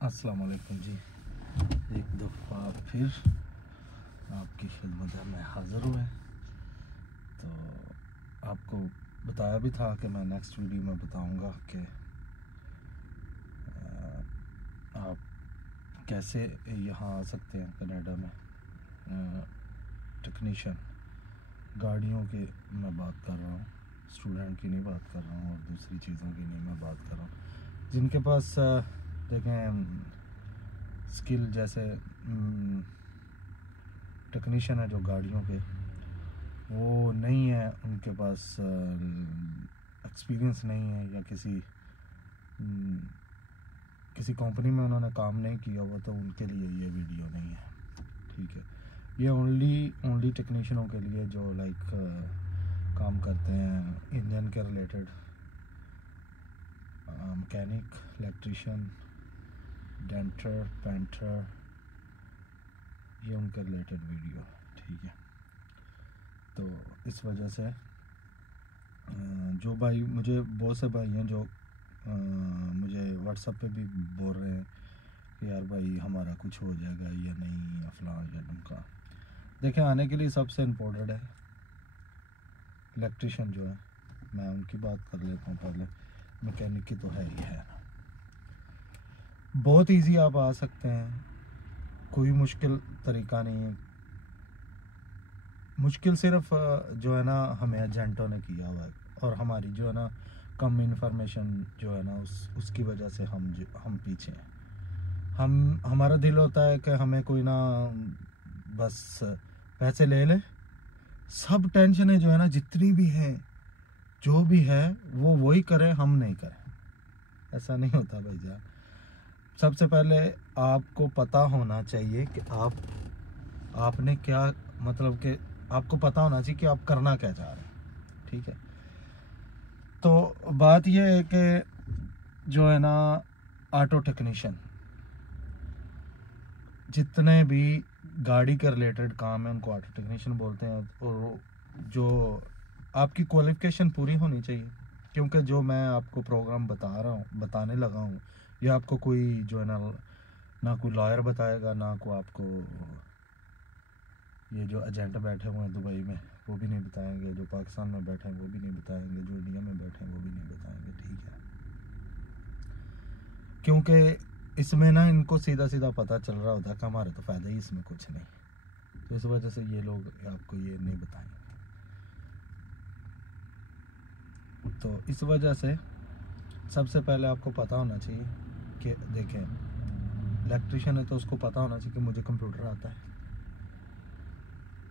अस्सलाम वालेकुम जी। एक दफ़ा फिर आपकी खिदमत में हाज़िर हुए। तो आपको बताया भी था कि मैं नेक्स्ट वीडियो में बताऊंगा कि आप कैसे यहाँ आ सकते हैं कनाडा में। टेक्नीशियन गाड़ियों की मैं बात कर रहा हूँ, स्टूडेंट की नहीं बात कर रहा हूँ और दूसरी चीज़ों की नहीं मैं बात कर रहा हूँ। जिनके पास देखें स्किल जैसे टेक्नीशियन है जो गाड़ियों के, वो नहीं है, उनके पास एक्सपीरियंस नहीं है या किसी कंपनी में उन्होंने काम नहीं किया हुआ, तो उनके लिए ये वीडियो नहीं है। ठीक है, ये ओनली टेक्नीशियनों के लिए जो काम करते हैं इंजन के related, mechanic, electrician, denter, painter, ये उनके रिलेटेड वीडियो। ठीक है, तो इस वजह से जो भाई, मुझे बहुत से भाई हैं जो मुझे व्हाट्सएप पे भी बोल रहे हैं कि यार भाई हमारा कुछ हो जाएगा या नहीं, या फलां या ढमका। देखें, आने के लिए सबसे इम्पोर्टेंट है इलेक्ट्रिशियन जो है, मैं उनकी बात कर लेता हूँ पहले। मैकेनिक की तो है ही है, बहुत इजी आप आ सकते हैं, कोई मुश्किल तरीका नहीं है। मुश्किल सिर्फ जो है ना हमें एजेंटों ने किया हुआ है, और हमारी जो है ना कम इन्फॉर्मेशन जो है ना उसकी वजह से हम पीछे हैं। हमारा दिल होता है कि हमें कोई ना बस पैसे ले ले, सब टेंशनें जो है ना जितनी भी हैं, जो भी है वो वही करे, हम नहीं करें। ऐसा नहीं होता भाई जान। सबसे पहले आपको पता होना चाहिए कि आपने क्या, मतलब कि आपको पता होना चाहिए कि आप करना क्या चाह रहे हैं। ठीक है, तो बात यह है कि जो है ना ऑटो टेक्नीशियन, जितने भी गाड़ी के रिलेटेड काम है उनको ऑटो टेक्नीशियन बोलते हैं। और जो आपकी क्वालिफिकेशन पूरी होनी चाहिए, क्योंकि जो मैं आपको प्रोग्राम बताने लगा हूँ, ये आपको कोई जो है ना कोई लॉयर बताएगा, ना कोई आपको ये जो एजेंट बैठे हुए हैं दुबई में वो भी नहीं बताएंगे, जो पाकिस्तान में बैठे हैं वो भी नहीं बताएंगे, जो इंडिया में बैठे हैं वो भी नहीं बताएंगे। ठीक है, क्योंकि इसमें ना इनको सीधा सीधा पता चल रहा होता है कि हमारे तो फ़ायदा ही इसमें कुछ नहीं, तो इस वजह से ये लोग आपको ये नहीं बताएंगे। तो इस वजह से सबसे पहले आपको पता होना चाहिए कि देखें, इलेक्ट्रिशियन है तो उसको पता होना चाहिए कि मुझे कंप्यूटर आता है।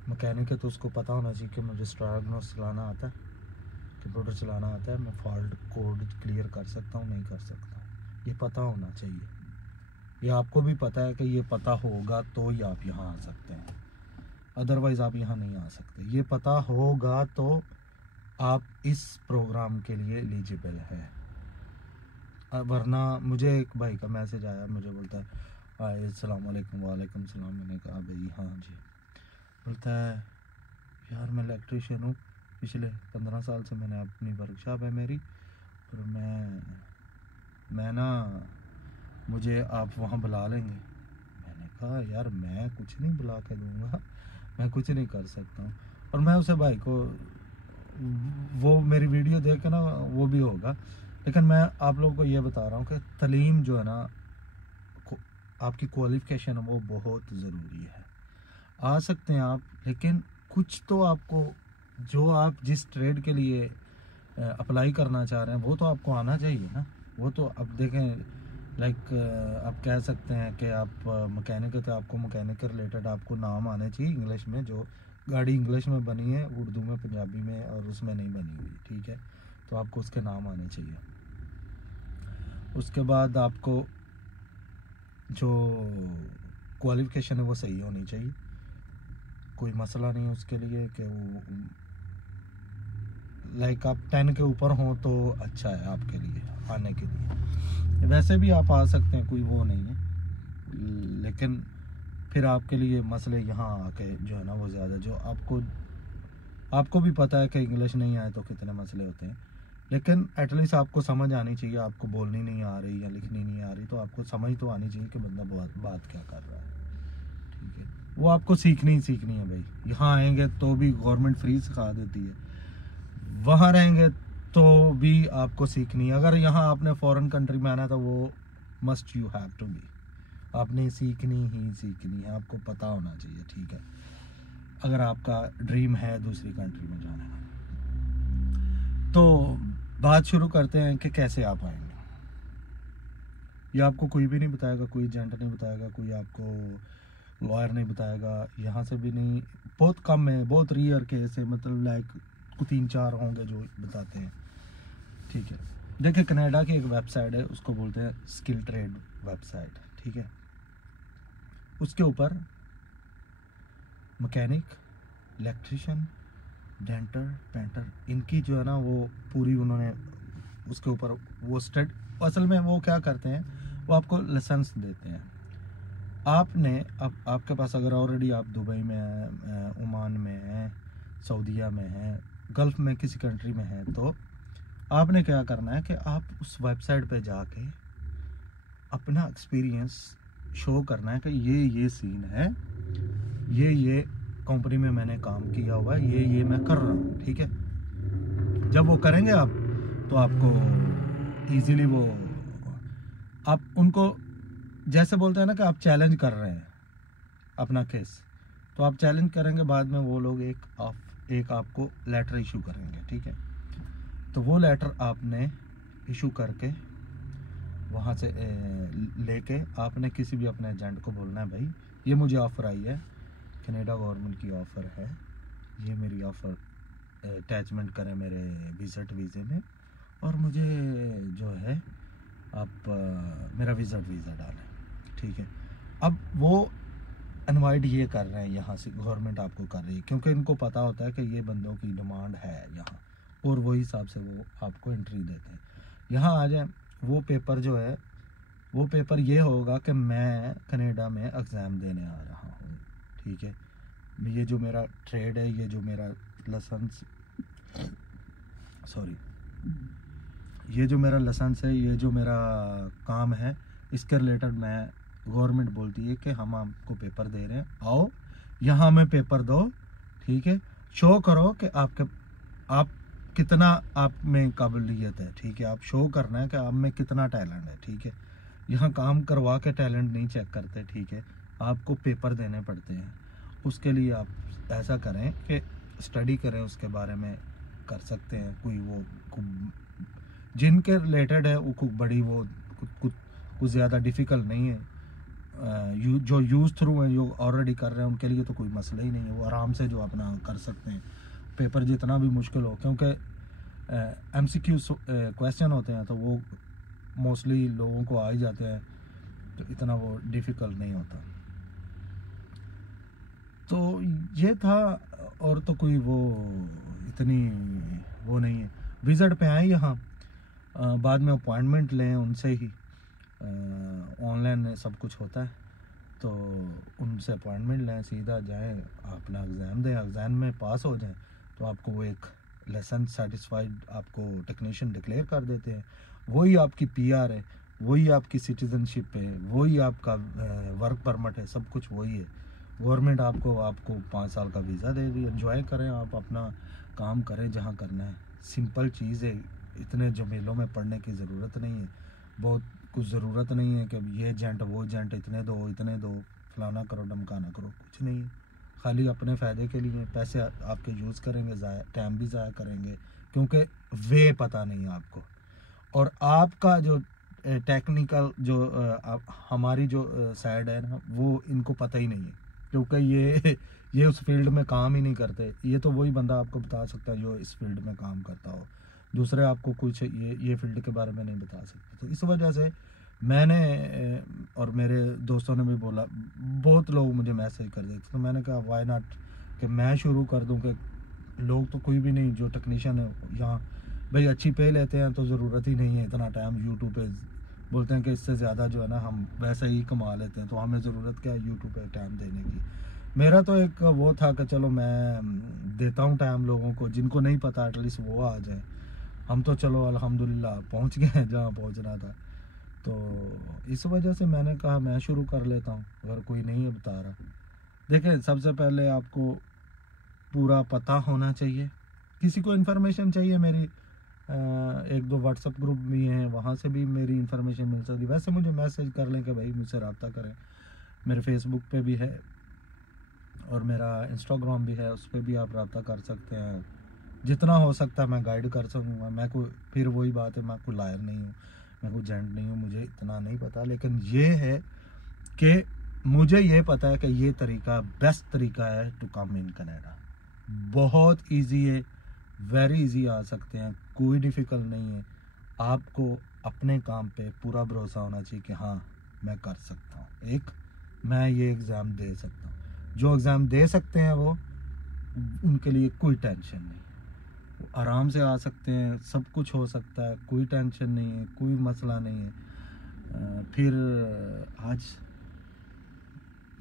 मैकेनिक है तो उसको पता होना चाहिए कि मुझे स्ट्रागनोस चलाना आता है, कंप्यूटर चलाना आता है, मैं फॉल्ट कोड क्लियर कर सकता हूँ, नहीं कर सकता, ये पता होना चाहिए। ये आपको भी पता है कि ये पता होगा तो ही आप यहाँ आ सकते हैं, अदरवाइज़ आप यहाँ नहीं आ सकते। ये पता होगा तो आप इस प्रोग्राम के लिए एलिजिबल है, वरना मुझे एक भाई का मैसेज आया, मुझे बोलता है अस्सलाम वालेकुम। वालेकुम सलाम। मैंने कहा भाई हाँ जी। बोलता है यार मैं इलेक्ट्रिशियन हूँ, पिछले 15 साल से मैंने अपनी वर्कशॉप है मेरी, और मैं ना, मुझे आप वहाँ बुला लेंगे। मैंने कहा यार मैं कुछ नहीं बुला के दूँगा, मैं कुछ नहीं कर सकता हूँ। और मैं उसे भाई को, वो मेरी वीडियो देख के ना वो भी होगा, लेकिन मैं आप लोगों को ये बता रहा हूँ कि तालीम जो है ना, आपकी क्वालिफ़िकेशन है वो बहुत ज़रूरी है। आ सकते हैं आप, लेकिन कुछ तो आपको, जो आप जिस ट्रेड के लिए अप्लाई करना चाह रहे हैं वो तो आपको आना चाहिए ना। वो तो अब देखें, आप कह सकते हैं कि आप मैकेनिक है तो आपको मैकेनिक के रिलेटेड आपको नाम आने चाहिए इंग्लिश में, जो गाड़ी इंग्लिश में बनी है, उर्दू में, पंजाबी में और उसमें नहीं बनी हुई। ठीक है, तो आपको उसके नाम आने चाहिए। उसके बाद आपको जो क्वालिफ़िकेशन है वो सही होनी चाहिए, कोई मसला नहीं है उसके लिए कि वो आप 10 के ऊपर हो तो अच्छा है आपके लिए आने के लिए। वैसे भी आप आ सकते हैं, कोई वो नहीं है, लेकिन फिर आपके लिए मसले यहाँ आके जो है ना वो ज़्यादा, जो आपको भी पता है कि इंग्लिश नहीं आए तो कितने मसले होते हैं, लेकिन एटलीस्ट आपको समझ आनी चाहिए। आपको बोलनी नहीं आ रही या लिखनी नहीं आ रही तो आपको समझ तो आनी चाहिए कि बंदा बात क्या कर रहा है, ठीक है। वो आपको सीखनी ही सीखनी है भाई। यहाँ आएंगे तो भी गवर्नमेंट फ्री सिखा देती है, वहाँ रहेंगे तो भी आपको सीखनी है। अगर यहाँ आपने फॉरेन कंट्री में आना तो वो must you have to be, आपने सीखनी ही सीखनी है, आपको पता होना चाहिए, ठीक है। अगर आपका ड्रीम है दूसरी कंट्री में जाने का, तो बात शुरू करते हैं कि कैसे आप आएंगे। ये आपको कोई भी नहीं बताएगा, कोई एजेंट नहीं बताएगा, कोई आपको लॉयर नहीं बताएगा, यहाँ से भी नहीं, बहुत कम है, बहुत रेयर केस है, मतलब लाइक 3-4 होंगे जो बताते हैं, ठीक है। देखिए कनाडा की एक वेबसाइट है, उसको बोलते हैं स्किल ट्रेड वेबसाइट, ठीक है। उसके ऊपर मैकेनिक, इलेक्ट्रिशियन, डेंटर, पेंटर, इनकी जो है ना वो पूरी उन्होंने उसके ऊपर वो स्टड, असल में वो क्या करते हैं, वो आपको लाइसेंस देते हैं। आपने अब आपके पास अगर ऑलरेडी आप दुबई में हैं, ओमान में हैं, सऊदीया में हैं, गल्फ़ में किसी कंट्री में हैं, तो आपने क्या करना है कि आप उस वेबसाइट पे जाके अपना एक्सपीरियंस शो करना है कि ये सीन है, ये कंपनी में मैंने काम किया हुआ है, ये मैं कर रहा हूँ, ठीक है। जब वो करेंगे आप, तो आपको इजीली वो आप उनको जैसे बोलते हैं ना कि आप चैलेंज कर रहे हैं अपना केस, तो आप चैलेंज करेंगे, बाद में वो लोग एक आपको लेटर इशू करेंगे, ठीक है। तो वो लेटर आपने इशू करके वहाँ से लेके आपने किसी भी अपने एजेंट को बोलना है, भाई ये मुझे ऑफ़र आई है, कनाडा गवर्नमेंट की ऑफ़र है, ये मेरी ऑफ़र अटैचमेंट करें मेरे विज़िट वीज़े में, और मुझे जो है आप मेरा विज़िट वीज़ा डालें, ठीक है। अब वो इनवाइट ये कर रहे हैं यहाँ से, गवर्नमेंट आपको कर रही है, क्योंकि इनको पता होता है कि ये बंदों की डिमांड है यहाँ, और वही हिसाब से वो आपको एंट्री देते हैं। यहाँ आ जाए, वो पेपर जो है, वो पेपर ये होगा कि मैं कनाडा में एग्ज़ाम देने आ रहा हूँ, ठीक है। ये जो मेरा ट्रेड है, ये जो मेरा लाइसेंस, सॉरी, ये जो मेरा लाइसेंस है, ये जो मेरा काम है, इसके रिलेटेड मैं गवर्नमेंट बोलती है कि हम आपको पेपर दे रहे हैं, आओ यहाँ में पेपर दो, ठीक है। शो करो कि आप कितना आप में काबिलियत है, ठीक है। आप शो करना है कि आप में कितना टैलेंट है, ठीक है। यहाँ काम करवा के टैलेंट नहीं चेक करते, ठीक है, आपको पेपर देने पड़ते हैं। उसके लिए आप ऐसा करें कि स्टडी करें, उसके बारे में कर सकते हैं, कोई वो जिनके रिलेटेड है वो कुछ बड़ी वो कुछ ज़्यादा डिफ़िकल्ट नहीं है। जो यूज़ थ्रू हैं, जो ऑलरेडी कर रहे हैं, उनके लिए तो कोई मसला ही नहीं है, वो आराम से जो अपना कर सकते हैं। पेपर जितना भी मुश्किल हो, क्योंकि MCQ क्वेश्चन होते हैं, तो वो मोस्टली लोगों को आ ही जाते हैं, तो इतना वो डिफ़िकल्ट नहीं होता। तो ये था, और तो कोई वो इतनी वो नहीं है। विज़िट पे आए यहाँ, बाद में अपॉइंटमेंट लें उनसे ही, ऑनलाइन सब कुछ होता है, तो उनसे अपॉइंटमेंट लें, सीधा जाएं, अपना एग्ज़ाम दें, एग्ज़ाम में पास हो जाएं, तो आपको वो एक लाइसेंस सर्टिफाइड आपको टेक्नीशियन डिक्लेयर कर देते हैं। वही आपकी PR है, वही आपकी सिटीज़नशिप है, वही आपका वर्क परमिट है, सब कुछ वही है। गवर्नमेंट आपको 5 साल का वीज़ा दे दी, एंजॉय करें, आप अपना काम करें जहाँ करना है। सिंपल चीज़ है, इतने झमेलों में पड़ने की ज़रूरत नहीं है, बहुत कुछ ज़रूरत नहीं है कि ये एजेंट वो एजेंट, इतने दो, फलाना करो ढमकाना करो, कुछ नहीं। खाली अपने फ़ायदे के लिए पैसे आपके यूज़ करेंगे, टाइम भी ज़ाया करेंगे, क्योंकि वे पता नहीं है आपको। और आपका जो टेक्निकल जो हमारी जो साइड है ना, वो इनको पता ही नहीं है, क्योंकि ये उस फील्ड में काम ही नहीं करते। ये तो वही बंदा आपको बता सकता है जो इस फील्ड में काम करता हो, दूसरे आपको कुछ ये फील्ड के बारे में नहीं बता सकते। तो इस वजह से मैंने और मेरे दोस्तों ने भी बोला, बहुत लोग मुझे मैसेज कर देते, तो मैंने कहा वाई नॉट कि मैं शुरू कर दूं, कि लोग तो कोई भी नहीं, जो टेक्नीशियन है यहाँ भाई अच्छी पे लेते हैं, तो ज़रूरत ही नहीं है इतना टाइम यूट्यूब पे, बोलते हैं कि इससे ज़्यादा जो है ना हम वैसे ही कमा लेते हैं, तो हमें ज़रूरत क्या है यूट्यूब पे टाइम देने की। मेरा तो एक वो था कि चलो मैं देता हूँ टाइम लोगों को, जिनको नहीं पता एटलीस्ट वो आ जाए। हम तो चलो अल्हम्दुलिल्लाह पहुँच गए हैं जहाँ पहुँचना था, तो इस वजह से मैंने कहा मैं शुरू कर लेता हूँ, अगर कोई नहीं है बता रहा। देखें, सबसे पहले आपको पूरा पता होना चाहिए। किसी को इन्फॉर्मेशन चाहिए, मेरी एक दो व्हाट्सअप ग्रुप भी हैं, वहाँ से भी मेरी इन्फॉर्मेशन मिल सकती है। वैसे मुझे मैसेज कर लें कि भाई मुझसे रब्ता करें। मेरे फेसबुक पे भी है और मेरा इंस्टाग्राम भी है, उस पर भी आप रब्ता कर सकते हैं। जितना हो सकता है मैं गाइड कर सकूँगा। मैं कोई, फिर वही बात है, मैं कोई लायर नहीं हूँ, मैं कोई जेंट नहीं हूँ, मुझे इतना नहीं पता। लेकिन ये है कि मुझे ये पता है कि ये तरीका बेस्ट तरीका है टू कम इन कनाडा। बहुत इजी है, वेरी इजी आ सकते हैं, कोई डिफ़िकल्ट नहीं है। आपको अपने काम पे पूरा भरोसा होना चाहिए कि हाँ मैं कर सकता हूँ। एक, मैं ये एग्ज़ाम दे सकता हूँ। जो एग्ज़ाम दे सकते हैं वो, उनके लिए कोई टेंशन नहीं, वो आराम से आ सकते हैं, सब कुछ हो सकता है, कोई टेंशन नहीं है, कोई मसला नहीं है। फिर आज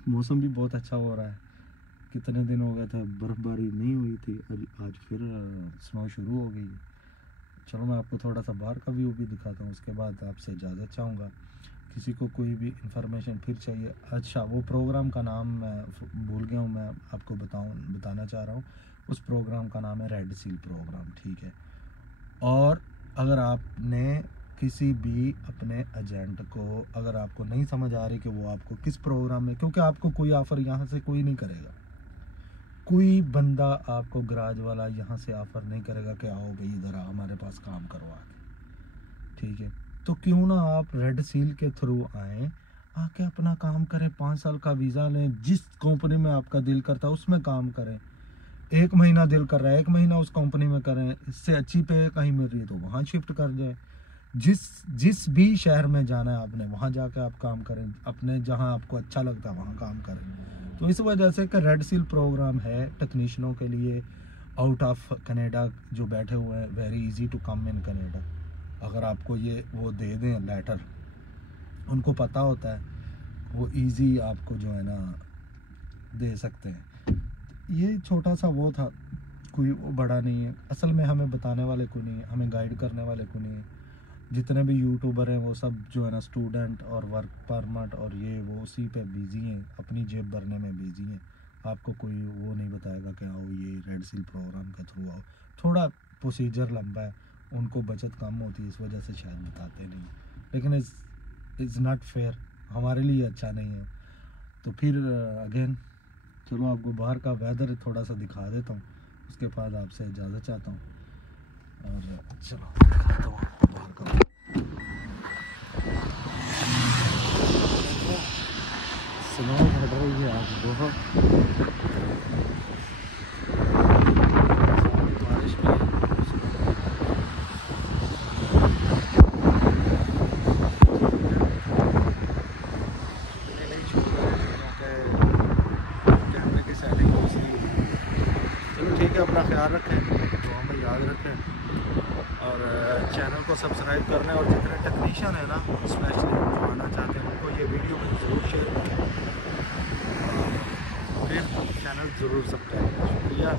मौसम भी बहुत अच्छा हो रहा है। कितने दिन हो गए थे बर्फ़बारी नहीं हुई थी, आज फिर स्नो शुरू हो गई है। चलो मैं आपको थोड़ा सा बाहर का व्यू भी दिखाता हूँ, उसके बाद आपसे इजाज़त चाहूँगा। किसी को कोई भी इंफॉर्मेशन फिर चाहिए, अच्छा वो प्रोग्राम का नाम मैं भूल गया हूँ, मैं आपको बताना चाह रहा हूँ। उस प्रोग्राम का नाम है रेड सील प्रोग्राम, ठीक है। और अगर आपने किसी भी अपने एजेंट को, अगर आपको नहीं समझ आ रही कि वो आपको किस प्रोग्राम में, क्योंकि आपको कोई ऑफ़र यहाँ से कोई नहीं करेगा, कोई बंदा आपको गराज वाला यहाँ से ऑफ़र नहीं करेगा कि आओ भाई इधर आओ हमारे पास काम करवा के, ठीक है। तो क्यों ना आप रेड सील के थ्रू आएँ, आके अपना काम करें, 5 साल का वीज़ा लें, जिस कंपनी में आपका दिल करता है उसमें काम करें। 1 महीना दिल कर रहा है 1 महीना उस कंपनी में करें, इससे अच्छी पे कहीं मिल रही है तो वहाँ शिफ्ट कर जाए। जिस भी शहर में जाना है आपने, वहाँ जाकर आप काम करें, अपने जहाँ आपको अच्छा लगता है वहाँ काम करें। तो इस वजह से कि रेड सील प्रोग्राम है टेक्नीशियनों के लिए आउट ऑफ कनाडा जो बैठे हुए हैं, very easy to come in Canada. अगर आपको ये वो दे दें लेटर, उनको पता होता है, वो इजी आपको जो है ना दे सकते हैं। ये छोटा सा वो था, कोई वो बड़ा नहीं है। असल में हमें बताने वाले को नहीं है, हमें गाइड करने वाले को नहीं है। जितने भी यूट्यूबर हैं वो सब जो है ना स्टूडेंट और वर्क परमिट और ये वो उसी पे बिज़ी हैं, अपनी जेब भरने में बिज़ी हैं। आपको कोई वो नहीं बताएगा कि आओ ये रेड सील प्रोग्राम के थ्रू आओ। थोड़ा प्रोसीजर लंबा है, उनको बचत कम होती है, इस वजह से शायद बताते नहीं। लेकिन इज़ नॉट फेयर, हमारे लिए अच्छा नहीं है। तो फिर अगेन चलो आपको बाहर का वेदर थोड़ा सा दिखा देता हूँ, उसके बाद आपसे इजाज़त चाहता हूँ। और चलो दिखाता हूँ बाहर का। स्नो पड़ रही है आज बहुत, बारिश भी है। कैमरे की सेटिंग दूसरी है। चलो ठीक है, अपना ख्याल रखें, दुआ में याद रखें और चैनल को सब्सक्राइब करना है। और जितने टेक्नीशियन हैं ना स्पेशली जो आना चाहते हैं उनको ये वीडियो में ज़रूर शेयर करें, फिर चैनल ज़रूर सब्सक्राइब करें। शुक्रिया।